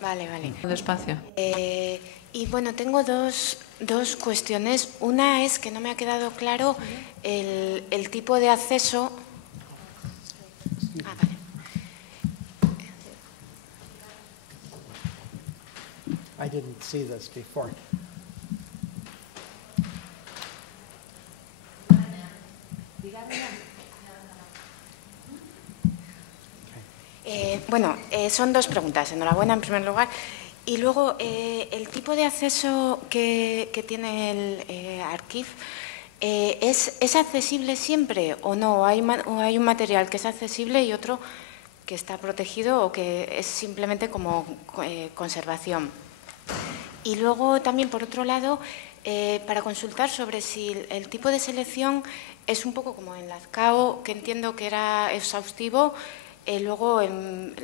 Vale. Despacio. Y bueno, tengo dos cuestiones. Una es que no me ha quedado claro el tipo de acceso. Vale. I didn't see this before. Bueno, son dos preguntas. Enhorabuena en primer lugar. Y luego, el tipo de acceso que tiene el Archive, ¿es accesible siempre o no? ¿Hay un material que es accesible y otro que está protegido o que es simplemente como conservación? Y luego también, por otro lado, para consultar sobre si el tipo de selección es un poco como en Lazcao, que entiendo que era exhaustivo. Luego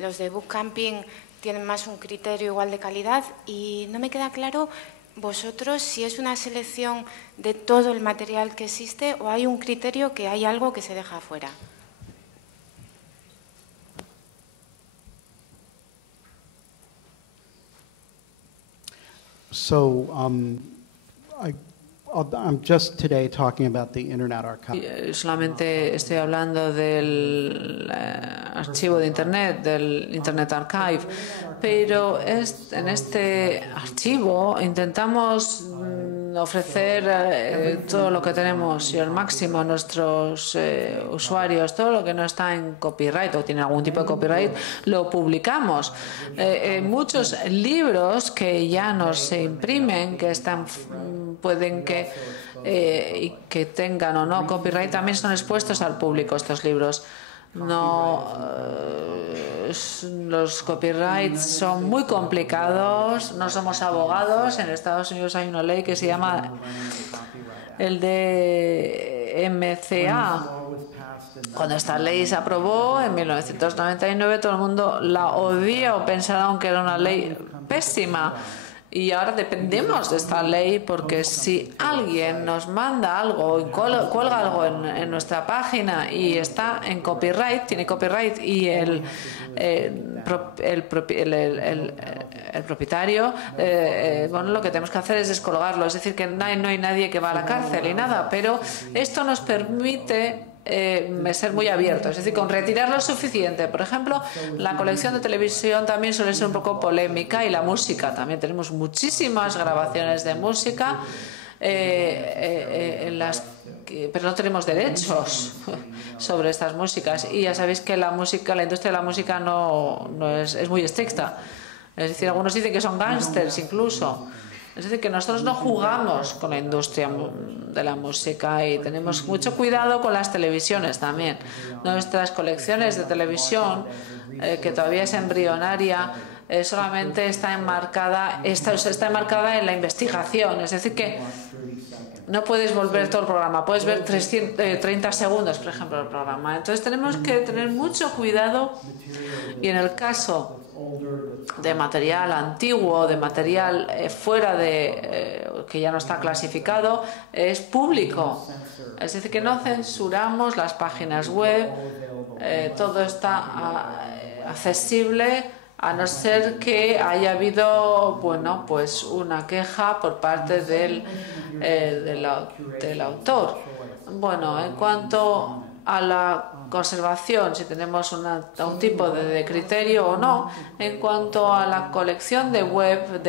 los de Bookcamping tienen más un criterio igual de calidad y no me queda claro vosotros si es una selección de todo el material que existe o hay un criterio que hay algo que se deja afuera. So, I'm just today talking about the Internet Archive. Solamente estoy hablando del archivo de Internet, del Internet Archive, pero en este archivo intentamos ofrecer todo lo que tenemos y al máximo a nuestros usuarios. Todo lo que no está en copyright o tiene algún tipo de copyright lo publicamos. Muchos libros que ya no se imprimen, que pueden y que tengan o no copyright, también son expuestos al público estos libros. Los copyrights son muy complicados, no somos abogados. En Estados Unidos hay una ley que se llama el DMCA. Cuando esta ley se aprobó en 1999, todo el mundo la odia o pensaron que era una ley pésima. Y ahora dependemos de esta ley porque si alguien nos manda algo y cuelga algo en nuestra página y está en copyright, tiene copyright y el propietario, bueno, lo que tenemos que hacer es descolgarlo. Es decir, que no hay nadie que va a la cárcel y nada, pero esto nos permite ser muy abierto, es decir, con retirar lo suficiente. Por ejemplo, la colección de televisión también suele ser un poco polémica, y la música también. Tenemos muchísimas grabaciones de música pero no tenemos derechos sobre estas músicas, y ya sabéis que la industria de la música es muy estricta. Es decir, algunos dicen que son gángsters incluso. Es decir, que nosotros no jugamos con la industria de la música, y tenemos mucho cuidado con las televisiones también. Nuestras colecciones de televisión, que todavía es embrionaria, solamente está enmarcada en la investigación. Es decir, que no puedes volver todo el programa, puedes ver 30 segundos, por ejemplo, del programa. Entonces tenemos que tener mucho cuidado, y en el caso de material antiguo, de material fuera que ya no está clasificado, es público. Es decir, que no censuramos las páginas web, todo está accesible, a no ser que haya habido, bueno, pues una queja por parte del autor. Bueno, en cuanto a la conservación, si tenemos un tipo de criterio o no, en cuanto a la colección de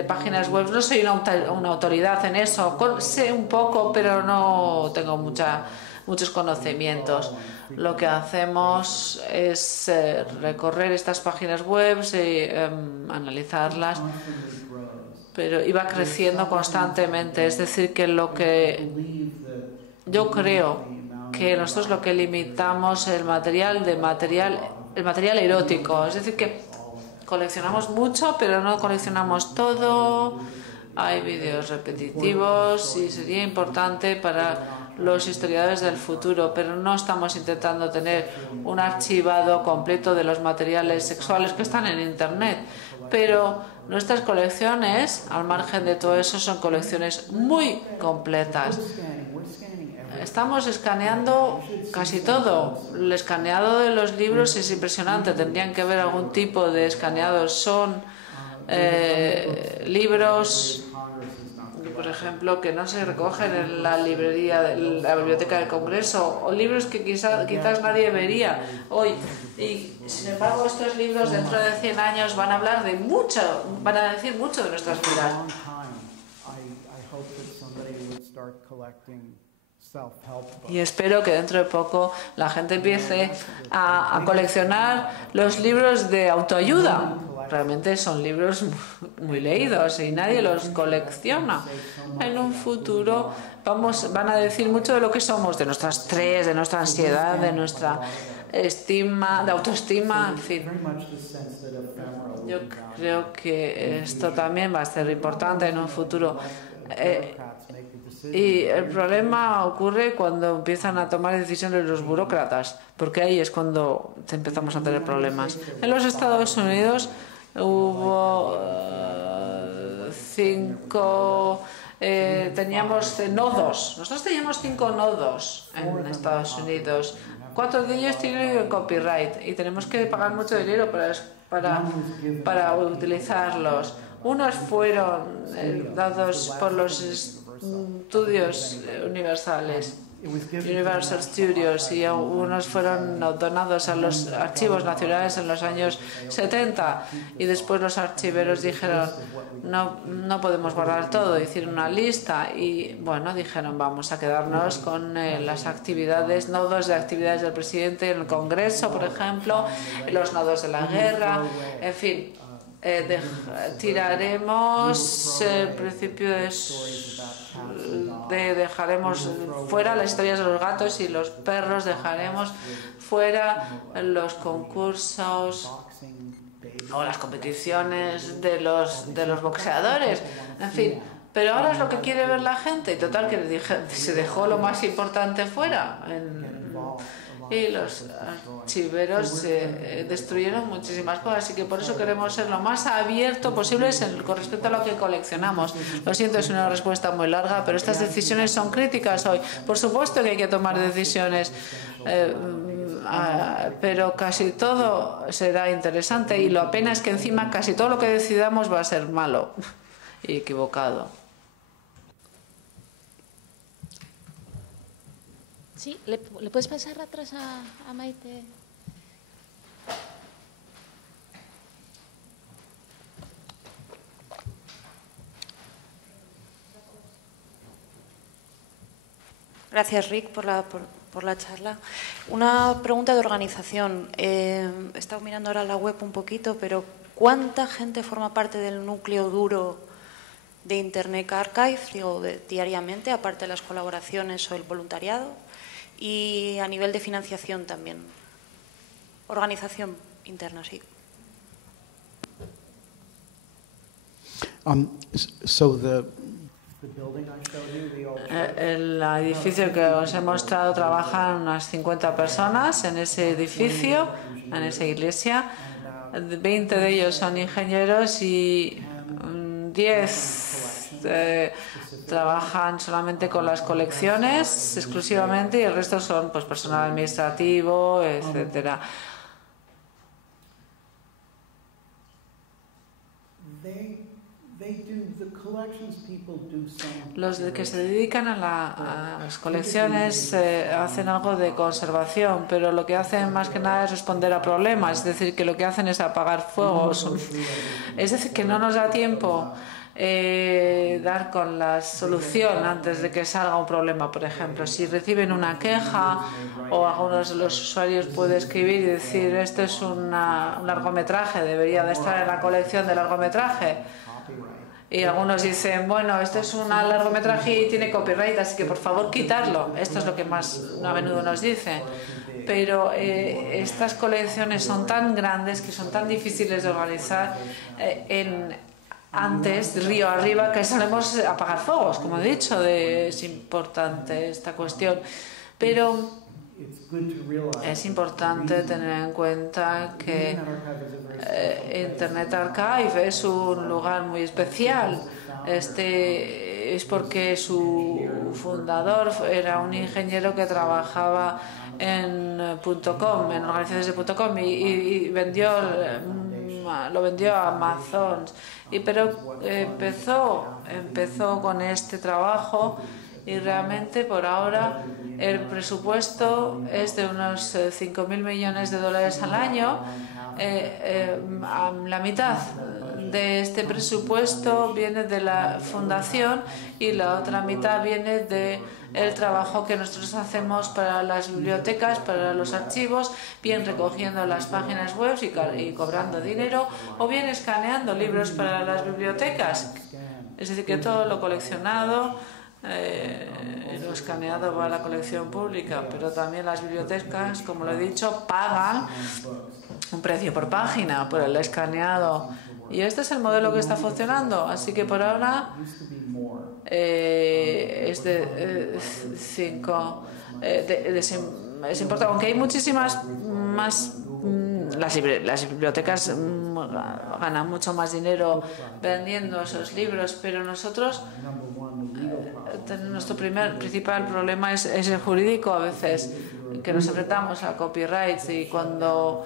páginas web, no soy una autoridad en eso, sé un poco, pero no tengo muchos conocimientos. Lo que hacemos es recorrer estas páginas web y analizarlas, pero iba creciendo constantemente. Es decir, que yo creo que nosotros lo que limitamos es el material erótico. Es decir, que coleccionamos mucho, pero no coleccionamos todo. Hay vídeos repetitivos, y sería importante para los historiadores del futuro, pero no estamos intentando tener un archivado completo de los materiales sexuales que están en Internet. Pero nuestras colecciones, al margen de todo eso, son colecciones muy completas. Estamos escaneando casi todo. El escaneado de los libros es impresionante. Tendrían que haber algún tipo de escaneado. Son libros, por ejemplo, que no se recogen en la librería de la Biblioteca del Congreso, o libros que quizás nadie vería hoy. Y sin embargo, estos libros dentro de 100 años van a decir mucho de nuestras vidas. Y espero que dentro de poco la gente empiece a coleccionar los libros de autoayuda. Realmente son libros muy leídos y nadie los colecciona. En un futuro van a decir mucho de lo que somos, de nuestro estrés, de nuestra ansiedad, de nuestra autoestima, en fin. Yo creo que esto también va a ser importante en un futuro. Y el problema ocurre cuando empiezan a tomar decisiones los burócratas, porque ahí es cuando empezamos a tener problemas. En los Estados Unidos hubo teníamos nodos. Nosotros teníamos 5 nodos en Estados Unidos. 4 de ellos tienen copyright y tenemos que pagar mucho dinero para utilizarlos. Unos fueron dados por los estudios universales, Universal Studios, y unos fueron donados a los archivos nacionales en los años 70, y después los archiveros dijeron no podemos guardar todo, hicieron una lista y bueno, dijeron vamos a quedarnos con las nodos de actividades del presidente en el Congreso, por ejemplo, los nodos de la guerra, en fin. Tiraremos el principio dejaremos fuera las historias de los gatos y los perros, dejaremos fuera los concursos o las competiciones de los boxeadores, en fin. Pero ahora es lo que quiere ver la gente, y total que se dejó lo más importante fuera. Y los archiveros destruyeron muchísimas cosas, así que por eso queremos ser lo más abierto posible con respecto a lo que coleccionamos. Lo siento, es una respuesta muy larga, pero estas decisiones son críticas hoy. Por supuesto que hay que tomar decisiones, pero casi todo será interesante, y lo pena es que encima casi todo lo que decidamos va a ser malo y equivocado. Sí, ¿le puedes pasar atrás a Maite? Gracias, Rick, por la charla. Una pregunta de organización. He estado mirando ahora la web un poquito, pero ¿cuánta gente forma parte del núcleo duro de Internet Archive, digo, diariamente, aparte de las colaboraciones o el voluntariado? Y a nivel de financiación también. Organización interna, sí. El edificio que os he mostrado trabajan unas 50 personas en ese edificio, en esa iglesia. 20 de ellos son ingenieros y 10 trabajan solamente con las colecciones exclusivamente y el resto son pues personal administrativo, etcétera. Los que se dedican a las colecciones hacen algo de conservación, pero lo que hacen más que nada es responder a problemas, es decir, que lo que hacen es apagar fuegos. Es decir, que no nos da tiempo dar con la solución antes de que salga un problema. Por ejemplo, si reciben una queja o algunos de los usuarios puede escribir y decir esto es un largometraje, debería de estar en la colección de largometraje. Y algunos dicen, bueno, esto es un largometraje y tiene copyright, así que por favor quitarlo. Esto es lo que más a menudo nos dicen. Pero estas colecciones son tan grandes que son tan difíciles de organizar antes, río arriba, que solemos apagar fuegos. Como he dicho, es importante esta cuestión. Pero es importante tener en cuenta que Internet Archive es un lugar muy especial. Es porque su fundador era un ingeniero que trabajaba en .com, en organizaciones de .com y lo vendió a Amazon. Pero empezó con este trabajo y realmente por ahora el presupuesto es de unos 5.000 millones de dólares al año. La mitad de este presupuesto viene de la fundación y la otra mitad viene del trabajo que nosotros hacemos para las bibliotecas, para los archivos, bien recogiendo las páginas web y cobrando dinero, o bien escaneando libros para las bibliotecas. Es decir, que todo lo coleccionado, lo escaneado va a la colección pública, pero también las bibliotecas, como lo he dicho, pagan un precio por página por el escaneado. Y este es el modelo que está funcionando. Así que por ahora es de 5. Es importante, aunque hay muchísimas más. Las bibliotecas ganan mucho más dinero vendiendo esos libros, pero nosotros nuestro principal problema es el jurídico a veces, que nos enfrentamos a copyrights y cuando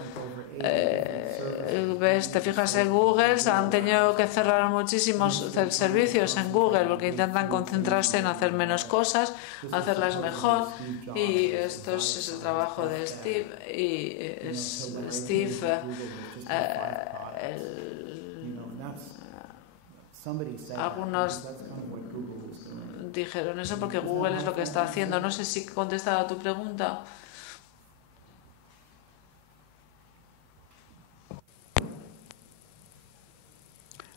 te fijas en Google, han tenido que cerrar muchísimos servicios en Google porque intentan concentrarse en hacer menos cosas, hacerlas mejor, y esto es el trabajo de Steve. Y Steve algunos dijeron eso porque Google es lo que está haciendo. No sé si he contestado a tu pregunta.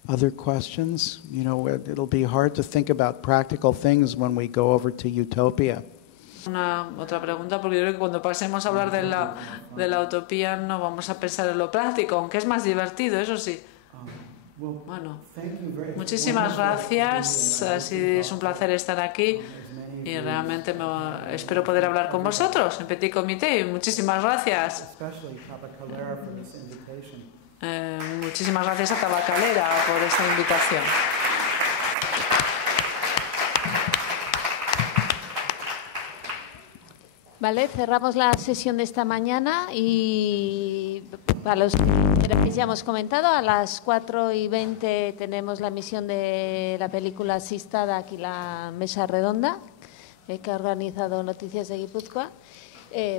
Other questions? You know, it'll be hard to think about practical things when we go over to Utopia. Otra pregunta, porque yo creo que cuando pasemos a hablar de la utopía no vamos a pensar en lo práctico, aunque es más divertido, eso sí. Bueno, muchísimas gracias. Es un placer estar aquí y realmente espero poder hablar con vosotros en Petit Comité. Muchísimas gracias. Muchísimas gracias a Tabacalera por esta invitación. Vale, cerramos la sesión de esta mañana y para los que ya hemos comentado, a las 4:20 tenemos la emisión de la película Sistad, aquí la mesa redonda que ha organizado Noticias de Guipúzcoa,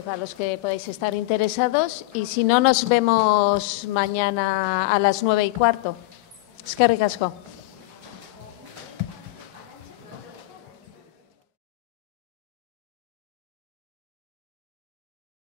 para los que podáis estar interesados. Y si no, nos vemos mañana a las 9:15. Eskerrik asko.